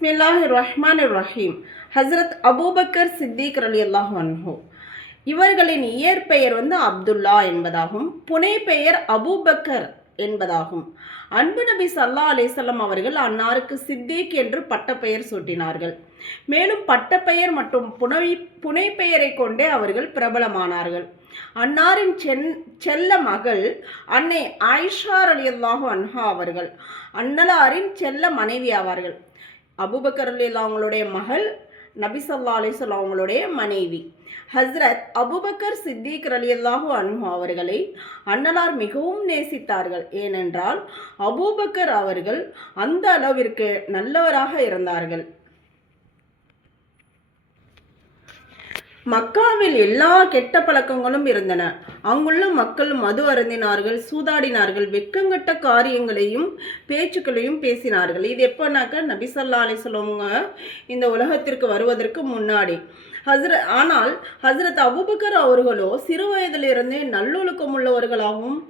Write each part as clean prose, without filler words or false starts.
பிஸ்மில்லாஹிர் ரஹ்மானிர் ரஹீம். ஹஸ்ரத் அபூபக்கர் சித்திக் ரலியல்லாஹு அன்ஹு இவர்களின் இயற்பெயர் அப்துல்லா என்பதாகும். புனை பெயர் அபூபக்கர் என்பதாகும். அன்பு நபி ஸல்லல்லாஹு அலைஹி வஸல்லம் அவர்கள் அன்னாருக்கு சித்திக் என்று பட்டப்பெயர் சூட்டினார்கள். மேலும் பட்டப்பெயர் மற்றும் புனை பெயரை கொண்டே அவர்கள் பிரபலமானார்கள். அன்னாரின் செல்ல மகள் அன்னை ஆயிஷா ரலியல்லாஹு அன்ஹா அவர்கள் அன்னலாரின் செல்ல மனைவி ஆவார்கள். அபூபக்கர் ரலியல்லாஹு அவங்களுடைய மகள், நபி ஸல்லல்லாஹு அலைஹி வஸல்லம் அவங்களுடைய மனைவி. ஹஸ்ரத் அபூபக்கர் சித்திக் ரலியல்லாஹு அன்ஹு அவர்களை அன்னலார் மிகவும் நேசித்தார்கள். ஏனென்றால் அபூபக்கர் அவர்கள் அந்த அளவிற்கு நல்லவராக இருந்தார்கள். மக்காவில் எல்லா கெட்ட பழக்கங்களும் இருந்தன. அங்குள்ள மக்கள் மது அருந்தினார்கள், சூதாடினார்கள், வெக்கங்கட்ட காரியங்களையும் பேச்சுக்களையும் பேசினார்கள். இது எப்போனாக்கா நபி ஸல்லல்லாஹு அலைஹி வஸல்லம் இந்த உலகத்திற்கு வருவதற்கு முன்னாடி. ஆனால் ஹஸ்ரத் அபூபக்கர் அவர்களோ சிறு வயதிலிருந்தே நல்லொழுக்கம் உள்ளவர்களாகவும்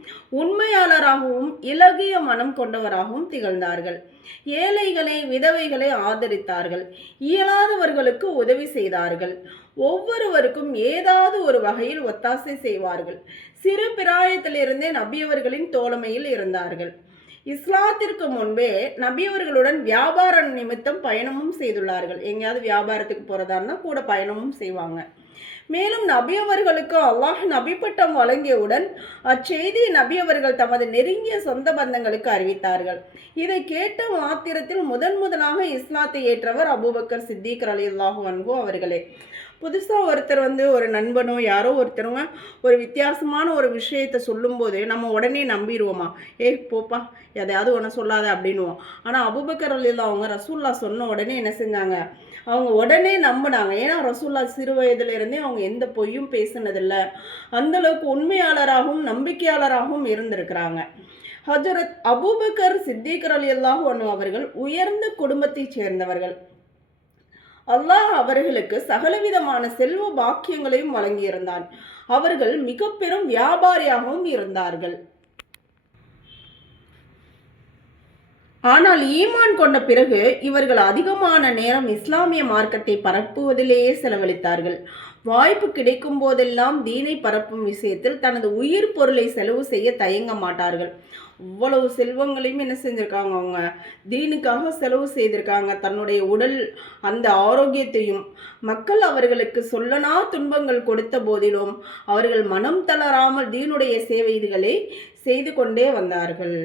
உண்மையாளராகவும் இலகிய மனம் கொண்டவராகவும் திகழ்ந்தார்கள். ஏழைகளை, விதவைகளை ஆதரித்தார்கள். இயலாதவர்களுக்கு உதவி செய்தார்கள். ஒவ்வொருவருக்கும் ஏதாவது ஒரு வகையில் ஒத்தாசை செய்வார்கள். சிறு பிராயத்திலிருந்தே நபியவர்களின் தோழமையில் இருந்தார்கள். இஸ்லாத்திற்கு முன்பே நபியவர்களுடன் வியாபார நிமித்தம் பயணமும் செய்துள்ளார்கள். எங்கேயாவது வியாபாரத்துக்கு போறதான்னா கூட பயணமும் செய்வாங்க. மேலும் நபியவர்களுக்கு அல்லாஹ் நபி பட்டம் வழங்கியவுடன் அச்செய்தியை நபியவர்கள் தமது நெருங்கிய சொந்த பந்தங்களுக்கு அறிவித்தார்கள். இதை கேட்ட மாத்திரத்தில் முதலாக இஸ்லாத்தை ஏற்றவர் அபூபக்கர் சித்திக் ரலியல்லாஹு அன்ஹு அவர்களே. புதுசாக ஒருத்தர் ஒரு நண்பனோ யாரோ ஒருத்தருங்க ஒரு வித்தியாசமான ஒரு விஷயத்தை சொல்லும்போது நம்ம உடனே நம்பிடுவோமா? போப்பா எதையாவது ஒன்று சொல்லாத அப்படின்னுவோம். ஆனால் அபூபக்கர் ரலியல்லாஹு அவங்க ரசூல்லா சொன்ன உடனே என்ன செஞ்சாங்க? அவங்க உடனே நம்பினாங்க. ஏன்னா ரசூல்லா சிறு வயதிலிருந்தே அவங்க எந்த பொய்யும் பேசினதில்லை. அந்தளவுக்கு உண்மையாளராகவும் நம்பிக்கையாளராகவும் இருந்திருக்கிறாங்க. ஹஜரத் அபூபக்கர் சித்திக் ரலியல்லாஹு அன்ஹு அவர்கள் உயர்ந்த குடும்பத்தைச் சேர்ந்தவர்கள். அல்லாஹ் அவர்களுக்கு சகலவிதமான செல்வ பாக்கியங்களையும் வழங்கியிருந்தான். அவர்கள் மிக பெரும் வியாபாரியாகவும் இருந்தார்கள். ஆனால் ஈமான் கொண்ட பிறகு இவர்கள் அதிகமான நேரம் இஸ்லாமிய மார்க்கத்தை பரப்புவதிலேயே செலவழித்தார்கள். வாய்ப்பு கிடைக்கும் போதெல்லாம் தீனை பரப்பும் விஷயத்தில் தனது உயிர் பொருளை செலவு செய்ய தயங்க மாட்டார்கள். இவ்வளவு செல்வங்களையும் என்ன செஞ்சிருக்காங்க? அவங்க தீனுக்காக செலவு செய்திருக்காங்க. தன்னுடைய உடல் அந்த ஆரோக்கியத்தையும். மக்கள் அவர்களுக்கு சொல்லனா துன்பங்கள் கொடுத்த போதிலும் அவர்கள் மனம் தளராமல் தீனுடைய சேவைகளை செய்து கொண்டே வந்தார்கள்.